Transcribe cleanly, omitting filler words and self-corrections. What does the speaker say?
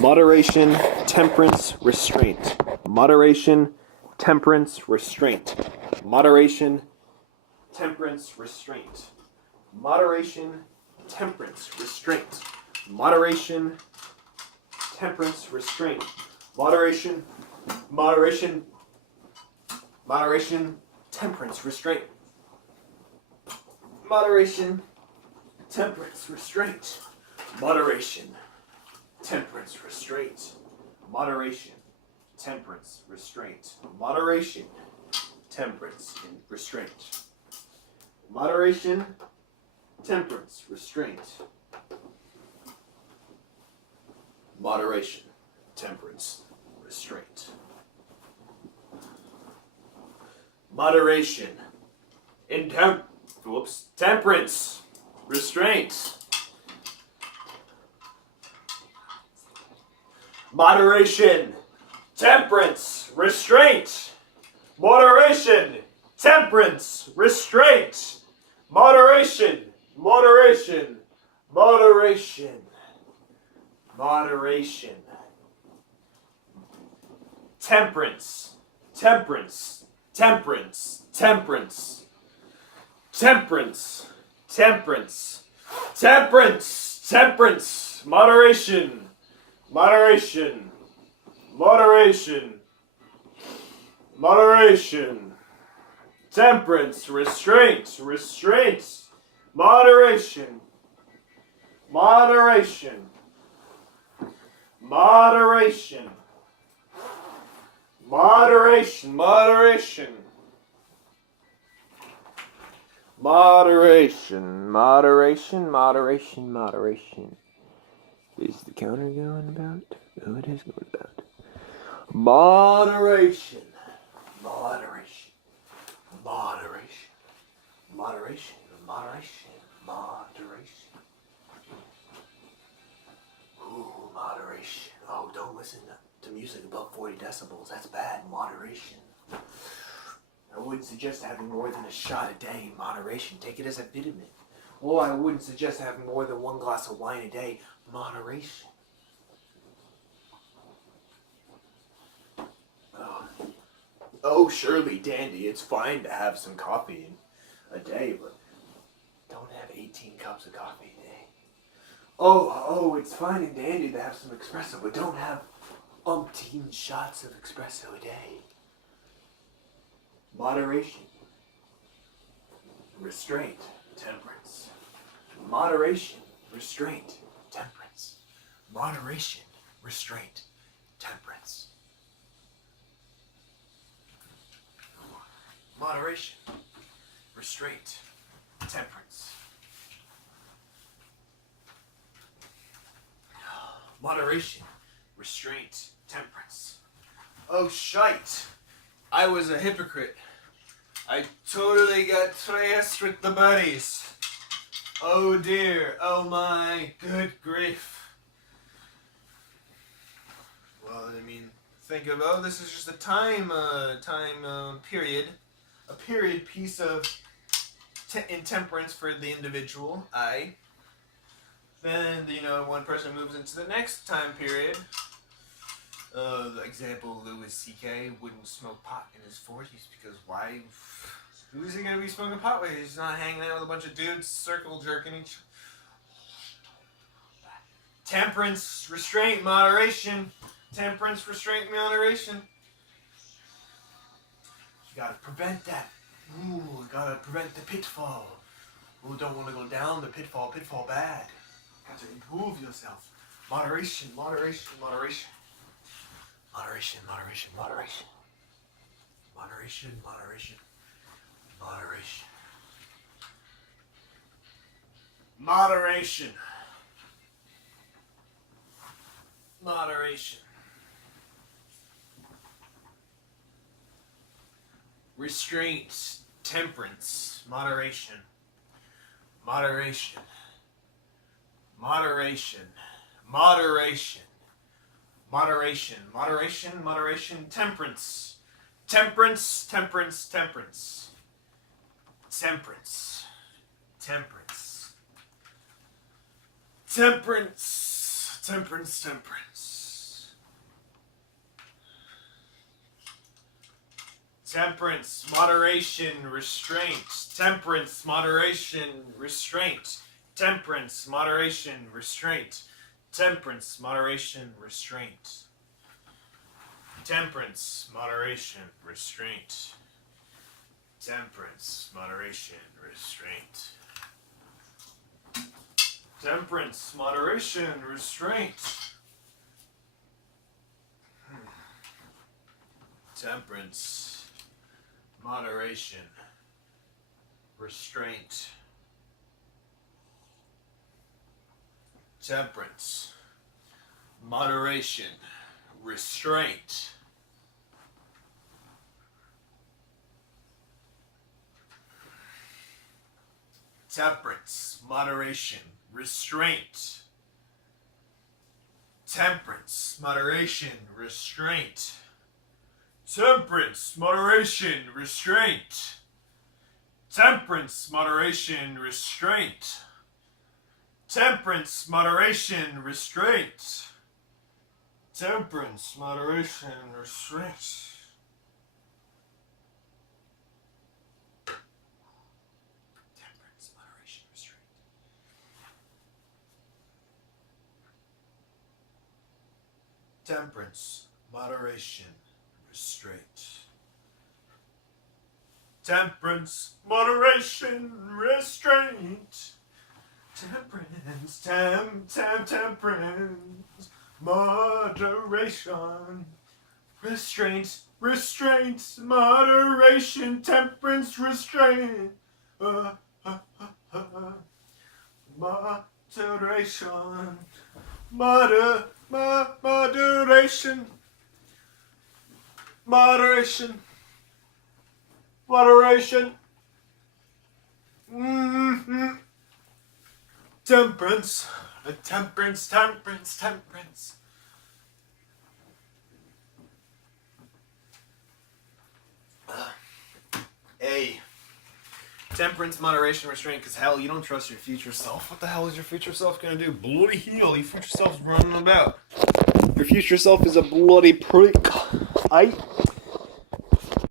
Moderation, temperance, restraint. Moderation, temperance, restraint. Moderation, temperance, restraint. Moderation, temperance, restraint. Moderation, temperance, restraint. Moderation, moderation, moderation, temperance, restraint. Moderation, temperance, restraint. Moderation, temperance, restraint. Moderation, temperance, restraint. Moderation, temperance, and restraint. Moderation, temperance, restraint. Moderation, temperance, restraint. Moderation, temperance, restraint. Moderation, temperance, restraint. Moderation, temperance, restraint. Moderation, moderation, moderation, moderation. Temperance, temperance, temperance, temperance. Temperance, temperance, temperance, temperance. Moderation, moderation, moderation, moderation. Temperance, restraint, restraint. Moderation, moderation, moderation, moderation, moderation. Moderation, moderation, moderation, moderation. Is the counter going about? Oh, it is going about. Moderation, moderation, moderation, moderation, moderation, moderation. Ooh, moderation. Oh, don't listen to music above 40 decibels. That's bad. Moderation. I wouldn't suggest having more than a shot a day in moderation. Take it as a vitamin. Or I wouldn't suggest having more than one glass of wine a day. Moderation. Oh, surely, dandy, it's fine to have some coffee in a day, but don't have 18 cups of coffee a day. Oh, it's fine and dandy to have some espresso, but don't have umpteen shots of espresso a day. Moderation, restraint, temperance. Moderation, restraint, temperance. Moderation, restraint, temperance. Moderation, restraint, temperance. Moderation, restraint, temperance. Oh, shite. I was a hypocrite. I totally got trashed with the buddies. Oh dear, oh my, good grief. Well, I mean, think of, this is just a time period. A period piece of intemperance for the individual, Then, one person moves into the next time period. The example, Louis C.K. wouldn't smoke pot in his 40s because why? Who is he going to be smoking pot with? He's not hanging out with a bunch of dudes circle jerking each. Temperance, restraint, moderation. Temperance, restraint, moderation. You gotta prevent that. Ooh, gotta prevent the pitfall. Ooh, don't want to go down the pitfall bad. Got to improve yourself. Moderation, moderation, moderation. Moderation, moderation, moderation. Moderation, moderation, moderation. Moderation. Moderation. Restraint, temperance, moderation. Moderation. Moderation. Moderation. Moderation. Moderation. Moderation. Temperance. Temperance. Temperance. Temperance. Temperance. Temperance. Temperance. Temperance. Temperance. Temperance, moderation, restraint. Temperance, moderation, restraint. Temperance, moderation, restraint. Temperance, moderation, restraint. Temperance, moderation, restraint. Temperance, moderation, restraint. Temperance, moderation, restraint. Temperance, moderation, restraint. Temperance, moderation, restraint. Temperance, moderation, restraint. Temperance, moderation, restraint. Temperance, moderation, restraint. Temperance, moderation, restraint. Temperance, moderation, restraint. Temperance, moderation, restraint. Temperance, moderation, restraint. Temperance, moderation, restraint. Temperance, moderation, restraint. Temperance, temperance, moderation, restraint, restraint, moderation, temperance, restraint, moderation, moderation, moderation, moderation, temperance, temperance, temperance, temperance. A. Temperance, moderation, restraint, because hell, you don't trust your future self. What the hell is your future self gonna do? Bloody hell, your future self's running about. Your future self is a bloody prick.